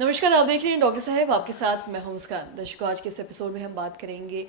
नमस्कार, आप देख रहे हैं डॉक्टर साहब, आपके साथ मैं हूं मुस्कान। दर्शकों, आज के इस एपिसोड में हम बात करेंगे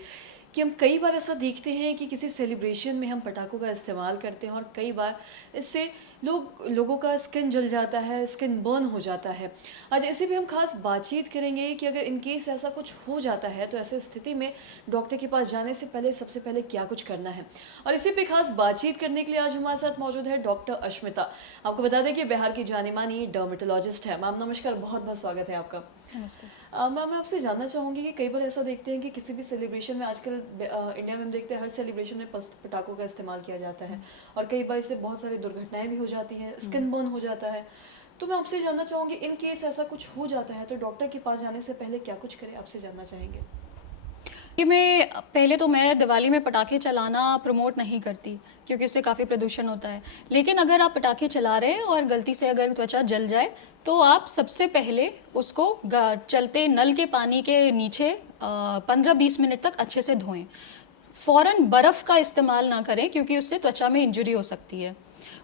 कि हम कई बार ऐसा देखते हैं कि किसी सेलिब्रेशन में हम पटाखों का इस्तेमाल करते हैं और कई बार इससे लोगों का स्किन जल जाता है, स्किन बर्न हो जाता है। आज ऐसे भी हम खास बातचीत करेंगे कि अगर इन केस ऐसा कुछ हो जाता है तो ऐसे स्थिति में डॉक्टर के पास जाने से पहले सबसे पहले क्या कुछ करना है। और इसी पे खास बातचीत करने के लिए आज हमारे साथ मौजूद है डॉक्टर अश्मिता। आपको बता दें कि बिहार की जानी मानी डर्मेटोलॉजिस्ट है। मैम नमस्कार, बहुत बहुत स्वागत है आपका। नमस्ते। मैम, मैं आपसे जानना चाहूँगी कि कई बार ऐसा देखते हैं कि किसी भी सेलिब्रेशन में आजकल इंडिया में हम देखते हैं हर सेलिब्रेशन में पटाखों का इस्तेमाल किया जाता है और कई बार इससे बहुत सारी दुर्घटनाएं भी हो जाती हैं, स्किन बर्न हो जाता है। तो मैं आपसे जानना चाहूँगी, इन केस ऐसा कुछ हो जाता है तो डॉक्टर के पास जाने से पहले क्या कुछ करें, आपसे जानना चाहेंगे। कि मैं दिवाली में पटाखे चलाना प्रमोट नहीं करती क्योंकि इससे काफ़ी प्रदूषण होता है। लेकिन अगर आप पटाखे चला रहे हैं और गलती से अगर त्वचा जल जाए तो आप सबसे पहले उसको चलते नल के पानी के नीचे 15-20 मिनट तक अच्छे से धोएं। फ़ौरन बर्फ़ का इस्तेमाल ना करें क्योंकि उससे त्वचा में इंजरी हो सकती है।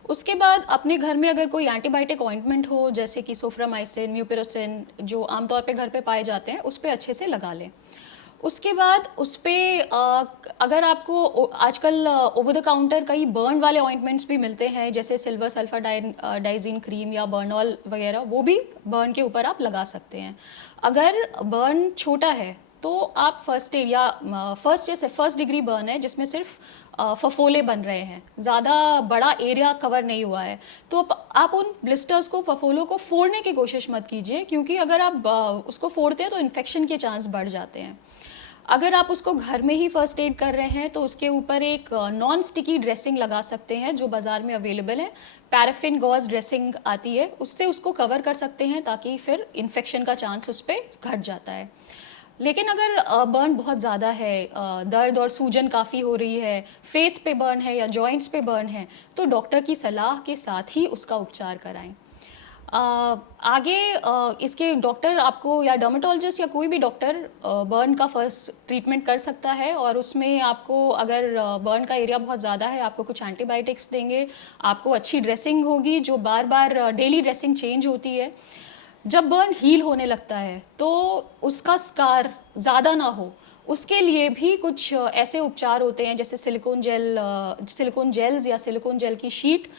उसके बाद अपने घर में अगर कोई एंटीबायोटिक ऑइंटमेंट हो जैसे कि सोफ्रामाइसिन, म्यूपिरोसिन जो आमतौर पे घर पे पाए जाते हैं, उस पर अच्छे से लगा लें। उसके बाद उस पर अगर आपको आजकल ओवर द काउंटर कई बर्न वाले ऑइंटमेंट्स भी मिलते हैं जैसे सिल्वर सल्फर डाइजीन क्रीम या बर्नॉल वगैरह, वो भी बर्न के ऊपर आप लगा सकते हैं। अगर बर्न छोटा है तो आप फर्स्ट डिग्री बर्न है जिसमें सिर्फ फफोले बन रहे हैं, ज़्यादा बड़ा एरिया कवर नहीं हुआ है, तो आप उन ब्लिस्टर्स को, फफोलों को फोड़ने की कोशिश मत कीजिए क्योंकि अगर आप उसको फोड़ते हैं तो इन्फेक्शन के चांस बढ़ जाते हैं। अगर आप उसको घर में ही फर्स्ट एड कर रहे हैं तो उसके ऊपर एक नॉन स्टिकी ड्रेसिंग लगा सकते हैं जो बाज़ार में अवेलेबल है। पैराफिन गॉज ड्रेसिंग आती है, उससे उसको कवर कर सकते हैं ताकि फिर इन्फेक्शन का चांस उस पर घट जाता है। लेकिन अगर बर्न बहुत ज़्यादा है, दर्द और सूजन काफ़ी हो रही है, फेस पे बर्न है या जॉइंट्स पे बर्न है, तो डॉक्टर की सलाह के साथ ही उसका उपचार कराएं। आगे इसके डॉक्टर आपको या डर्मेटोलॉजिस्ट या कोई भी डॉक्टर बर्न का फर्स्ट ट्रीटमेंट कर सकता है और उसमें आपको अगर बर्न का एरिया बहुत ज़्यादा है आपको कुछ एंटीबायोटिक्स देंगे, आपको अच्छी ड्रेसिंग होगी जो बार बार डेली ड्रेसिंग चेंज होती है। जब बर्न हील होने लगता है तो उसका स्कार ज़्यादा ना हो उसके लिए भी कुछ ऐसे उपचार होते हैं जैसे सिलिकॉन जेल्स या सिलिकॉन जेल की शीट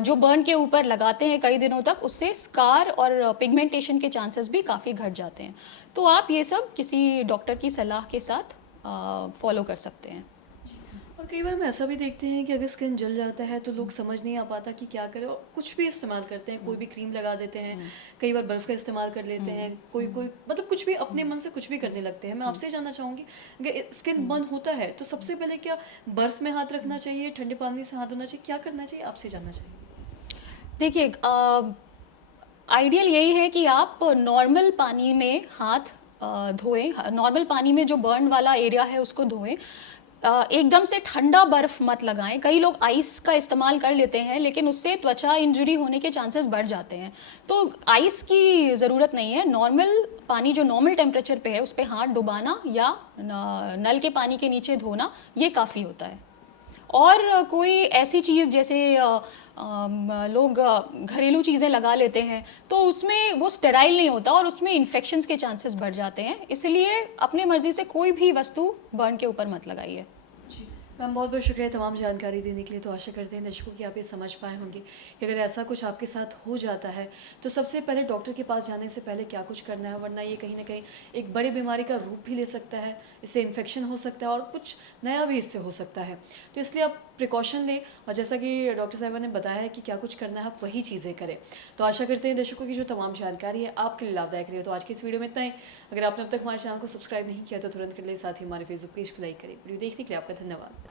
जो बर्न के ऊपर लगाते हैं कई दिनों तक, उससे स्कार और पिगमेंटेशन के चांसेस भी काफ़ी घट जाते हैं। तो आप ये सब किसी डॉक्टर की सलाह के साथ फॉलो कर सकते हैं। और कई बार हम ऐसा भी देखते हैं कि अगर स्किन जल जाता है तो लोग समझ नहीं आ पाता कि क्या करें और कुछ भी इस्तेमाल करते हैं, कोई भी क्रीम लगा देते हैं, कई बार बर्फ़ का इस्तेमाल कर लेते हैं, कोई कोई मतलब कुछ भी अपने मन से कुछ भी करने लगते हैं। मैं आपसे जानना चाहूँगी, अगर स्किन बर्न होता है तो सबसे पहले क्या बर्फ़ में हाथ रखना चाहिए, ठंडे पानी से हाथ धोना चाहिए, क्या करना चाहिए, आपसे जानना चाहिए। देखिए, आइडियल यही है कि आप नॉर्मल पानी में हाथ धोएं, नॉर्मल पानी में जो बर्न वाला एरिया है उसको धोएं। एकदम से ठंडा बर्फ मत लगाएं। कई लोग आइस का इस्तेमाल कर लेते हैं लेकिन उससे त्वचा इंजरी होने के चांसेस बढ़ जाते हैं, तो आइस की ज़रूरत नहीं है। नॉर्मल पानी जो नॉर्मल टेम्परेचर पे है उस पर हाथ डुबाना या नल के पानी के नीचे धोना, ये काफ़ी होता है। और कोई ऐसी चीज़ जैसे लोग घरेलू चीज़ें लगा लेते हैं तो उसमें वो स्टेराइल नहीं होता और उसमें इन्फेक्शंस के चांसेस बढ़ जाते हैं, इसलिए अपनी मर्जी से कोई भी वस्तु बर्न के ऊपर मत लगाइए। मैम, बहुत बहुत शुक्रिया तमाम जानकारी देने के लिए। तो आशा करते हैं दर्शकों कि आप ये समझ पाए होंगे कि अगर ऐसा कुछ आपके साथ हो जाता है तो सबसे पहले डॉक्टर के पास जाने से पहले क्या कुछ करना है, वरना ये कहीं ना कहीं एक बड़ी बीमारी का रूप भी ले सकता है। इससे इन्फेक्शन हो सकता है और कुछ नया भी इससे हो सकता है। तो इसलिए आप प्रिकॉशन लें और जैसा कि डॉक्टर साहिबा ने बताया है कि क्या कुछ करना है, आप वही चीज़ें करें। तो आशा करते हैं दर्शकों की जो तमाम जानकारी है आपके लिए लाभदायक रही हो। तो आज की इस वीडियो में इतना ही। अगर आपने अब तक हमारे चैनल को सब्सक्राइब नहीं किया तो तुरंत कर ले, साथ ही हमारे फेसबुक पेज को लाइक करें। वीडियो देखने के लिए आपका धन्यवाद।